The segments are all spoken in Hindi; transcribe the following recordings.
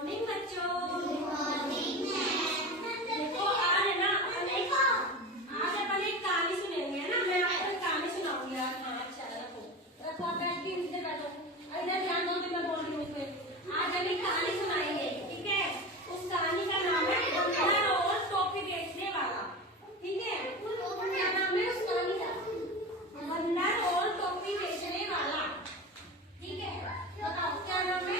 मॉर्निंग बच्चों। Good morning ma'am. देखो आज है ना आज अपन एक कहानी सुनेंगे, है ना। मैं आपको एक कहानी सुनाऊंगी आज। हाँ अच्छा, रखो रखो, आप बैठ के नीचे बैठो, इधर ध्यान दो कि मैं बोल रही हूँ उसमें। आज हम एक कहानी सुनाएंगे, ठीक है। उस कहानी का नाम है बंदर और टोपी बेचने वाला, ठीक है। क्या नाम है उस कहानी का? बंदर और टोपी बेचने वाला, ठीक है। बताओ क्या नाम है?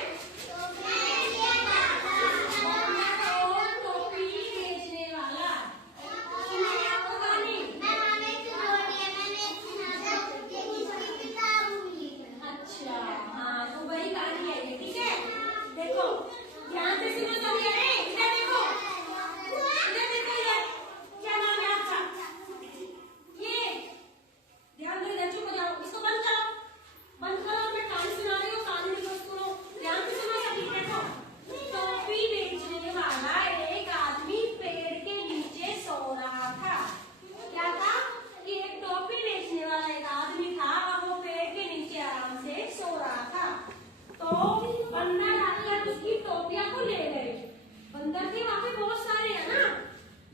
बंदर थे वहाँ पे बहुत सारे, है ना।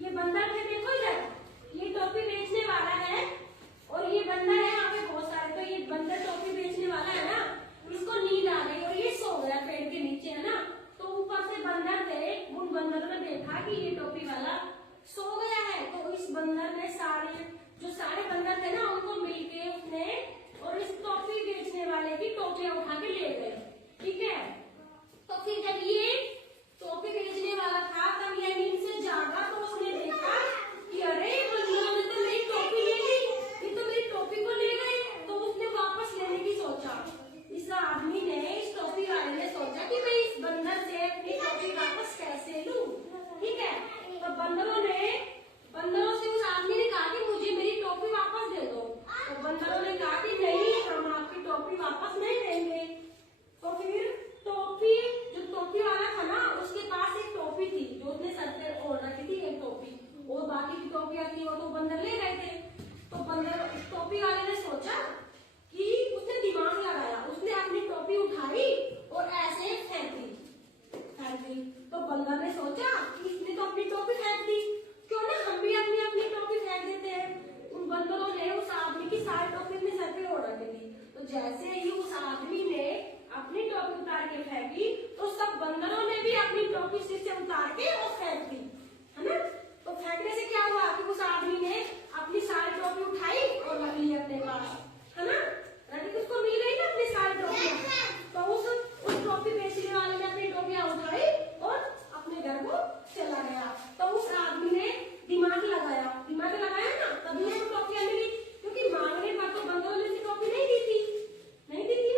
ये बंदर थे, देखो इधर, ये टोपी बेचने वाला है और ये बंदर है यहाँ पे बहुत सारे। तो ये बंदर टोपी बेचने वाला है ना, इसको नींद आ गई और ये सो गया पेड़ के नीचे, है ना। तो ऊपर से बंदर थे, उन बंदरों ने देखा कि ये टोपी वाला सो गया है। तो इस बंदर ने जो सारे बंदर थे ना, उनको मिलके उसने और इस टोपी बेचने वाले की टोपियां उठा के ले गए, ठीक है। तो फिर जब ये टोपी बेचने वाला था, तब ये नींद से जागा तो उसने देखा कि अरे बंदरों ने तो मेरी टोपी ले ली, ये तो मेरी टोपी को ले गए। तो उसने वापस लेने की सोचा। इस आदमी ने, इस टोपी वाले ने सोचा कि मैं इस बंदर से अपनी टोपी वापस कैसे लूं, ठीक है। तो बंदरों से उस आदमी ने कहा कि मुझे मेरी टोपी वापस दे दो। तो बंदरों ने कहा कि नहीं, हम आपकी टोपी वापस नहीं देंगे। तो फिर जो टोपी वाला था ना, उसके पास एक टोपी थी जो उसने सर पे ओढ़ रखी थी, एक टोपी, और बाकी की टोपियां थी वो तो बंदर ले गए थे। तो टोपी वाले ने सोचा कि उसने दिमाग लगाया, उसने अपनी टोपी उठाई और ऐसे फेंक दी। तो बंदर ने सोचा कि इसने तो अपनी टोपी फेंक दी, क्यों ना हम भी अपनी अपनी टोपी फेंक देते हैं। उन बंदरों ने उस आदमी की सारी टोपी अपने सर पे ओढ़ रखी थी। तो जैसे ही उस आदमी ने अपनी टोपी उतार के फेंकी, तो सब बंदरों ने भी अपनी टोपी सिर से उतार के और फेंक दी, है ना। तो फेंकने से क्या हुआ कि उस आदमी ने अपनी सारी टोपी उठाई और रख ली अपने पास, है ना। रखी उसको मिल गई ना अपनी सारी टोपियां। तो उस टोपी बेचने वाले ने अपनी टोपियां उठाई और अपने घर को चला गया। तो उस आदमी ने दिमाग लगाया ना, तभी उसको टोपियां मिली, क्योंकि मांगने पर तो बंदरों ने टोपी नहीं दी थी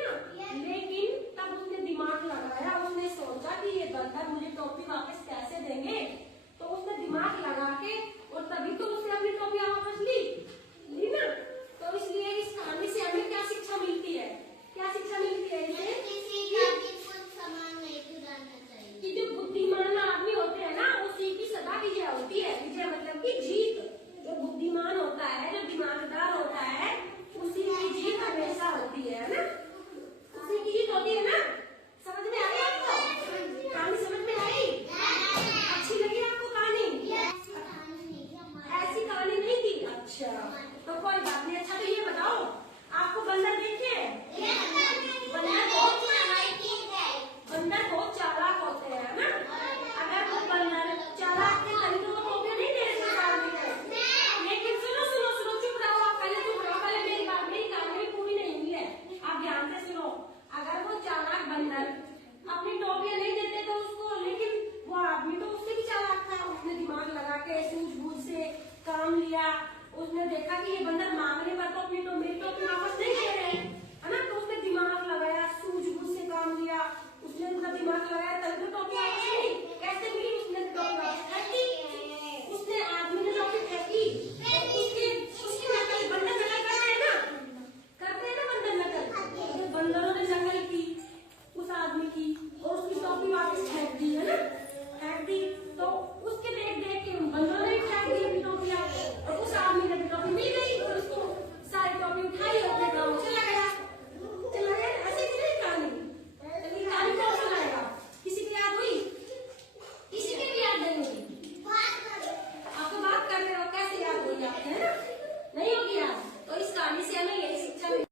ना। लेकिन तब उसने दिमाग लगाया, उसने सोचा कि ये बंदर मुझे टोपी वापस कैसे देंगे। तो उसने दिमाग लगा के और तभी तो उसने अपनी टोपी वापस ली ना। तो इसलिए इस कहानी से हमें क्या शिक्षा मिलती है? कि जो बुद्धिमान आदमी होते हैं ना, उसी की सदा विजय होती है। विजय मतलब की जीत। जो बुद्धिमान होता है, जो दिमागदार होता है, उसी की जीत हमेशा होती है ना। उसी की जीत होती है ना। समझ में आई आपको? कहानी समझ में आई? अच्छी लगी आपको कहानी? ऐसी कहानी नहीं थी? अच्छा, तो कोई बात नहीं। अच्छा, तो ये बताओ, आपको बंदर देखे? बंदर बहुत चालाक होते हैं ना। अगर वो बंदर चालाक थे तभी तो वो टोपियां नहीं दे रहे थे आदमी को। लेकिन सुनो, चुप रहो आप, पहले मेरी कहानी पूरी नहीं हुई है, आप ध्यान से सुनो। अगर वो चालाक बंदर अपनी टोपियां नहीं देते तो उसको, लेकिन वो आदमी तो उससे भी चालाक था। उसने दिमाग लगा के सूझबूझ से काम लिया। उसने देखा कि ये बंदर